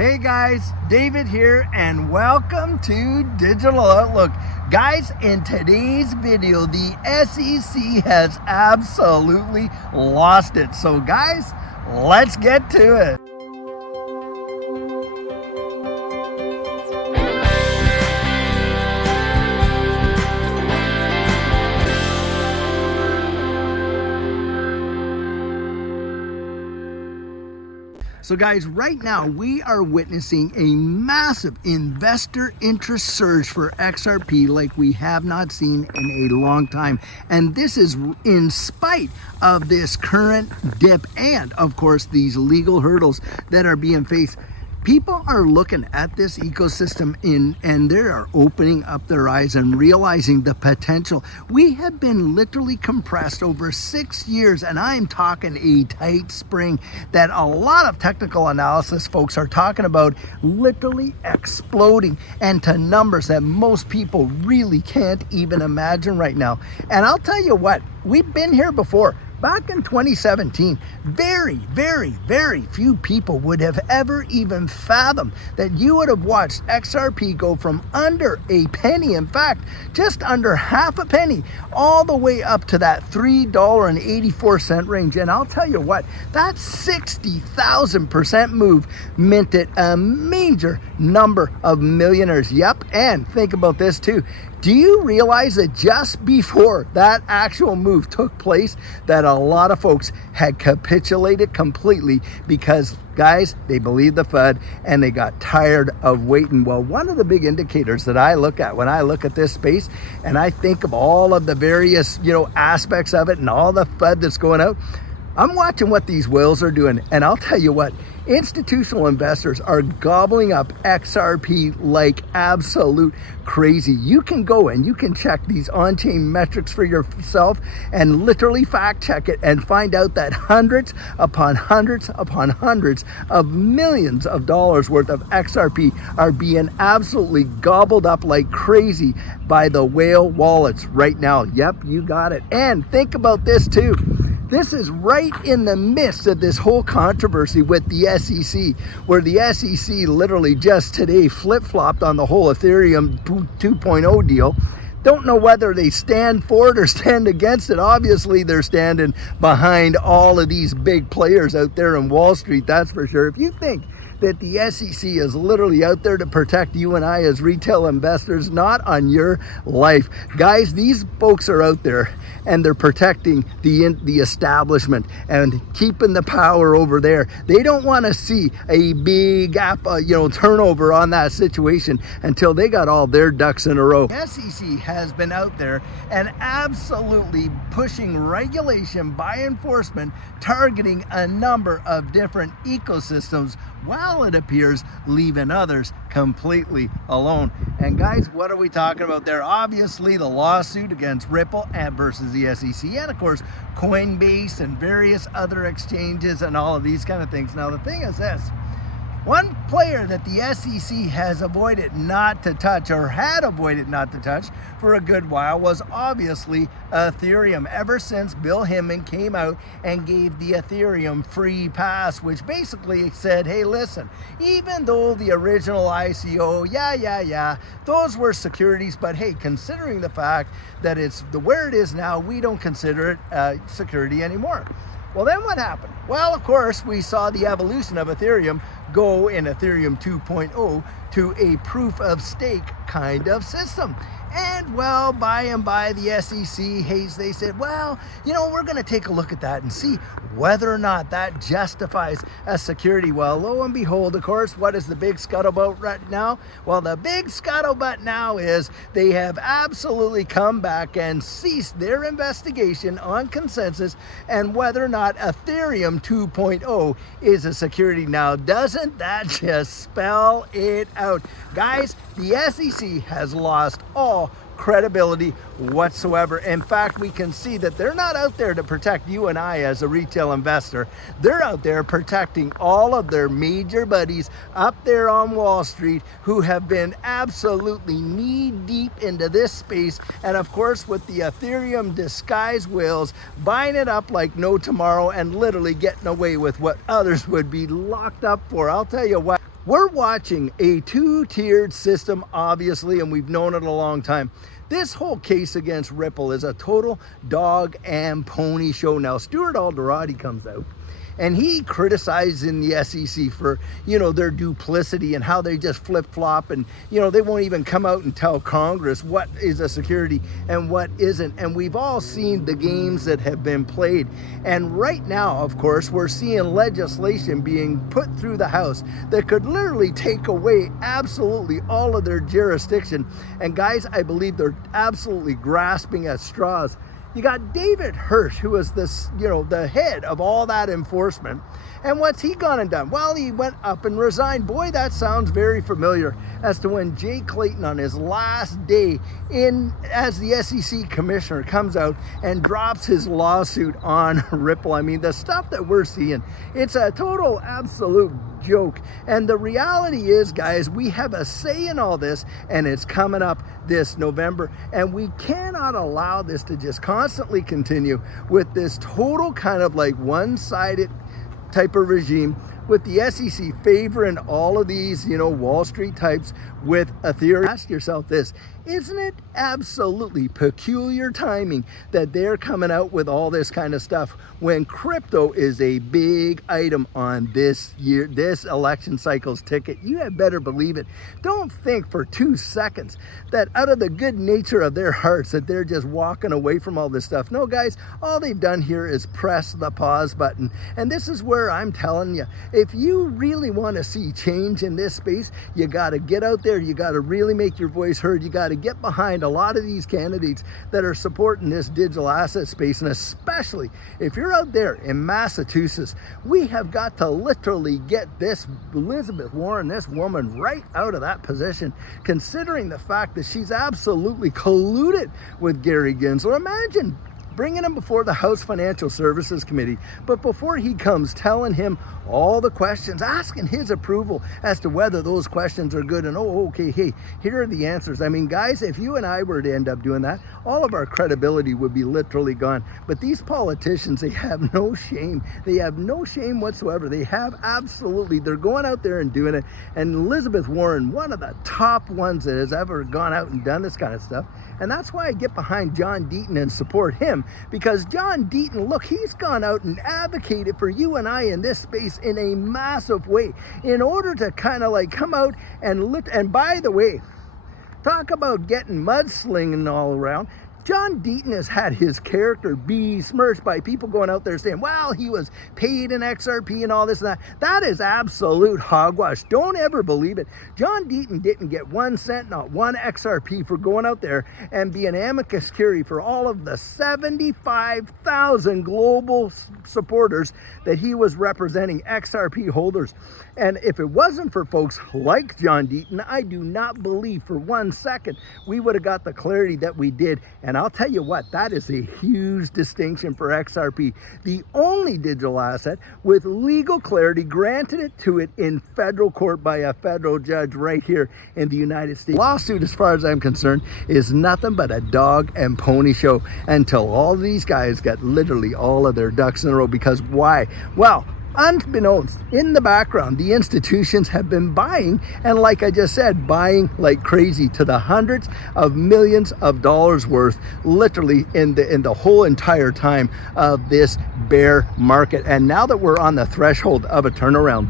Hey guys, David here and welcome to Digital Outlook. Guys, in today's video, the SEC has absolutely lost it. So guys, let's get to it. So guys, right now we are witnessing a massive investor interest surge for XRP like we have not seen in a long time. And this is in spite of this current dip and, of course, these legal hurdles that are being faced. People are looking at this ecosystem and they are opening up their eyes and realizing the potential. We have been literally compressed over 6 years, and I'm talking a tight spring that a lot of technical analysis folks are talking about literally exploding and to numbers that most people really can't even imagine right now. And I'll tell you what, we've been here before. Back in 2017, very few people would have ever even fathomed that you would have watched XRP go from under a penny, in fact, just under half a penny, all the way up to that $3.84 range. And I'll tell you what, that 60,000% move minted a major number of millionaires. Yep, and think about this too. Do you realize that just before that actual move took place, that a lot of folks had capitulated completely because, guys, they believed the FUD and they got tired of waiting? Well, one of the big indicators that I look at when I look at this space and I think of all of the various, aspects of it and all the FUD that's going out, I'm watching what these whales are doing. And I'll tell you what, institutional investors are gobbling up XRP like absolute crazy. You can go and you can check these on-chain metrics for yourself and literally fact check it and find out that hundreds upon hundreds upon hundreds of millions of dollars worth of XRP are being absolutely gobbled up like crazy by the whale wallets right now. Yep, you got it. And think about this too. This is right in the midst of this whole controversy with the SEC, where the SEC literally just today flip-flopped on the whole Ethereum 2.0 deal. Don't know whether they stand for it or stand against it. Obviously, they're standing behind all of these big players out there in Wall Street, that's for sure. If you think that the SEC is literally out there to protect you and I as retail investors, not on your life. Guys, these folks are out there and they're protecting the establishment and keeping the power over there. They don't want to see a big turnover on that situation until they got all their ducks in a row. The SEC has been out there and absolutely pushing regulation by enforcement, targeting a number of different ecosystems, while it appears leaving others completely alone. And guys, what are we talking about there? Obviously the lawsuit against Ripple and versus the SEC, and of course Coinbase and various other exchanges and all of these kind of things. Now the thing is this, one player that the SEC has avoided not to touch, or had avoided not to touch for a good while, was obviously Ethereum. Ever since Bill Hinman came out and gave the Ethereum free pass, which basically said, hey, listen, even though the original ICO, those were securities, but hey, considering the fact that it's where it is now, we don't consider it security anymore. Well, then what happened? Well, of course, we saw the evolution of Ethereum go in Ethereum 2.0 to a proof of stake kind of system. And well, by and by, the SEC, they said, well, we're going to take a look at that and see whether or not that justifies a security. Well, lo and behold, of course, what is the big scuttlebutt right now? Well, the big scuttlebutt now is they have absolutely come back and ceased their investigation on consensus and whether or not Ethereum 2.0 is a security. Now, doesn't that just spell it out? Guys, the SEC has lost all credibility whatsoever. In fact, we can see that they're not out there to protect you and I as a retail investor. They're out there protecting all of their major buddies up there on Wall Street who have been absolutely knee deep into this space. And of course, with the Ethereum disguise whales buying it up like no tomorrow and literally getting away with what others would be locked up for. I'll tell you what, We're watching a two-tiered system, obviously, and we've known it a long time. This whole case against Ripple is a total dog and pony show. Now, Stuart Alderati comes out and he criticized in the SEC for, their duplicity and how they just flip-flop and, they won't even come out and tell Congress what is a security and what isn't. And we've all seen the games that have been played. And right now, of course, we're seeing legislation being put through the House that could literally take away absolutely all of their jurisdiction. And guys, I believe they're absolutely grasping at straws. You got David Hirsch, who is this, the head of all that enforcement. And what's he gone and done? Well, he went up and resigned. Boy, that sounds very familiar as to when Jay Clayton on his last day as the SEC commissioner comes out and drops his lawsuit on Ripple. I mean, the stuff that we're seeing, it's a total absolute joke. And the reality is, guys, we have a say in all this, and it's coming up this November, and we cannot allow this to just constantly continue with this total kind of like one-sided type of regime, with the SEC favoring all of these, Wall Street types with Ethereum. Ask yourself this: isn't it absolutely peculiar timing that they're coming out with all this kind of stuff when crypto is a big item on this election cycle's ticket? You had better believe it. Don't think for 2 seconds that out of the good nature of their hearts that they're just walking away from all this stuff. No, guys, all they've done here is press the pause button. And this is where I'm telling you, if you really want to see change in this space, you got to get out there. You got to really make your voice heard. You got to get behind a lot of these candidates that are supporting this digital asset space. And especially if you're out there in Massachusetts, we have got to literally get this Elizabeth Warren, this woman, right out of that position, considering the fact that she's absolutely colluded with Gary Gensler. Imagine bringing him before the House Financial Services Committee, but before he comes, telling him all the questions, asking his approval as to whether those questions are good, and okay, hey, here are the answers. I mean, guys, if you and I were to end up doing that, all of our credibility would be literally gone. But these politicians, they have no shame. They have no shame whatsoever. They have absolutely, they're going out there and doing it. And Elizabeth Warren, one of the top ones that has ever gone out and done this kind of stuff. And that's why I get behind John Deaton and support him, because John Deaton, look, he's gone out and advocated for you and I in this space in a massive way in order to kind of like come out and by the way, talk about getting mudslinging all around. John Deaton has had his character besmirched by people going out there saying, well, he was paid in XRP and all this and that. That is absolute hogwash. Don't ever believe it. John Deaton didn't get 1 cent, not one XRP, for going out there and being amicus curiae for all of the 75,000 global supporters that he was representing, XRP holders. And if it wasn't for folks like John Deaton, I do not believe for 1 second we would have got the clarity that we did. And I'll tell you what, that is a huge distinction for XRP. The only digital asset with legal clarity, granted it to it in federal court by a federal judge right here in the United States. Lawsuit, as far as I'm concerned, is nothing but a dog and pony show until all these guys got literally all of their ducks in a row. Because why? Well, unbeknownst, in the background, the institutions have been buying, and like I just said, buying like crazy to the hundreds of millions of dollars worth, literally in the whole entire time of this bear market. And now that we're on the threshold of a turnaround,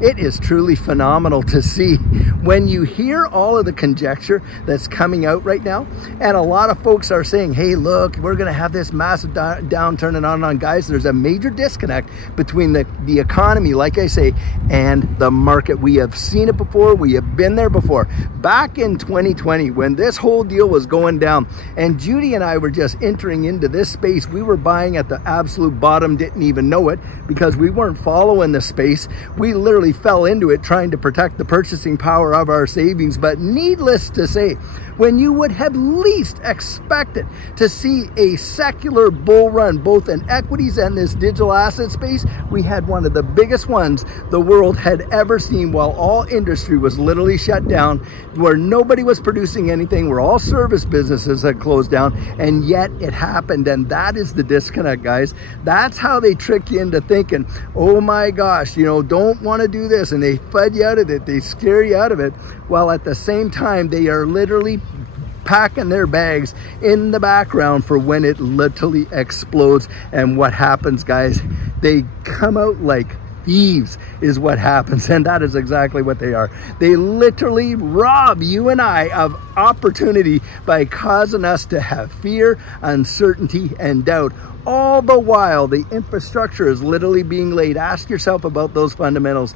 it is truly phenomenal to see when you hear all of the conjecture that's coming out right now. And a lot of folks are saying, hey, look, we're going to have this massive downturn and on. Guys, there's a major disconnect between the economy, like I say, and the market. We have seen it before. We have been there before. Back in 2020, when this whole deal was going down, and Judy and I were just entering into this space, we were buying at the absolute bottom, didn't even know it because we weren't following the space. We literally fell into it trying to protect the purchasing power of our savings. But needless to say, when you would have least expected to see a secular bull run both in equities and this digital asset space, we had one of the biggest ones the world had ever seen, while all industry was literally shut down, where nobody was producing anything, where all service businesses had closed down, and yet it happened. And that is the disconnect, guys. That's how they trick you into thinking, oh my gosh, don't want to do do this, and they FUD you out of it, they scare you out of it, while at the same time they are literally packing their bags in the background for when it literally explodes. And what happens, guys, they come out like thieves is what happens, and that is exactly what they are. They literally rob you and I of opportunity by causing us to have fear, uncertainty, and doubt, all the while the infrastructure is literally being laid. Ask yourself about those fundamentals.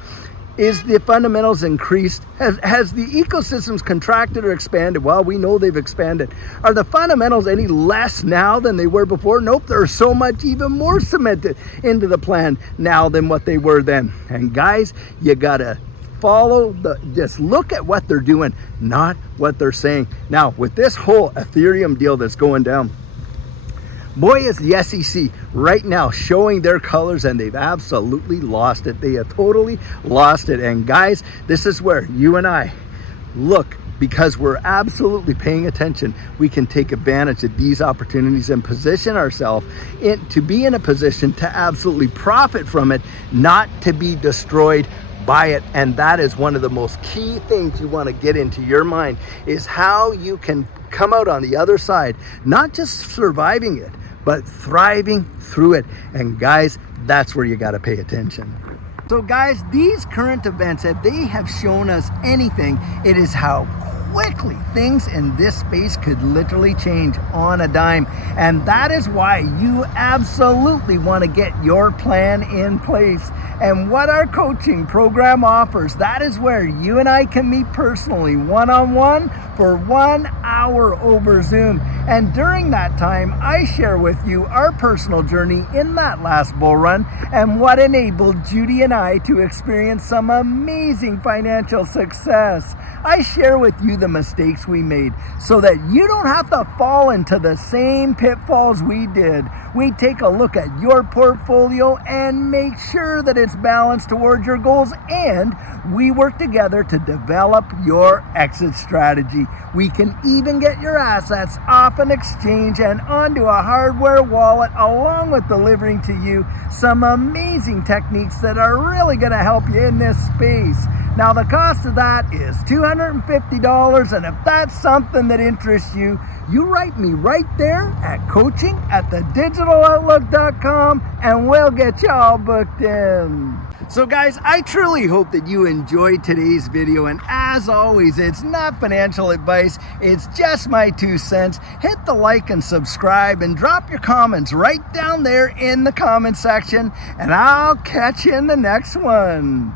Is the fundamentals increased? Has the ecosystems contracted or expanded? Well, we know they've expanded. Are the fundamentals any less now than they were before? Nope, they're so much even more cemented into the plan now than what they were then. And guys, you gotta just look at what they're doing, not what they're saying. Now, with this whole Ethereum deal that's going down, boy, is the SEC right now showing their colors, and they've absolutely lost it. They have totally lost it. And guys, this is where you and I look, because we're absolutely paying attention, we can take advantage of these opportunities and position ourselves to be in a position to absolutely profit from it, not to be destroyed by it. And that is one of the most key things you want to get into your mind, is how you can come out on the other side, not just surviving it, but thriving through it. And guys, that's where you got to pay attention. So guys, these current events, if they have shown us anything, it is how quickly things in this space could literally change on a dime. And that is why you absolutely want to get your plan in place. And what our coaching program offers, that is where you and I can meet personally, one-on-one, for 1 hour over Zoom. And during that time, I share with you our personal journey in that last bull run and what enabled Judy and I to experience some amazing financial success. I share with you the mistakes we made so that you don't have to fall into the same pitfalls we did. We take a look at your portfolio and make sure that it's balanced towards your goals, and we work together to develop your exit strategy. We can even get your assets off an exchange and onto a hardware wallet, along with delivering to you some amazing techniques that are really going to help you in this space. Now, the cost of that is $250, and if that's something that interests you, you write me right there at coaching@thedigitaloutlook.com, and we'll get you all booked in. So guys, I truly hope that you enjoyed today's video, and as always, it's not financial advice, it's just my 2 cents. Hit the like and subscribe, and drop your comments right down there in the comment section, and I'll catch you in the next one.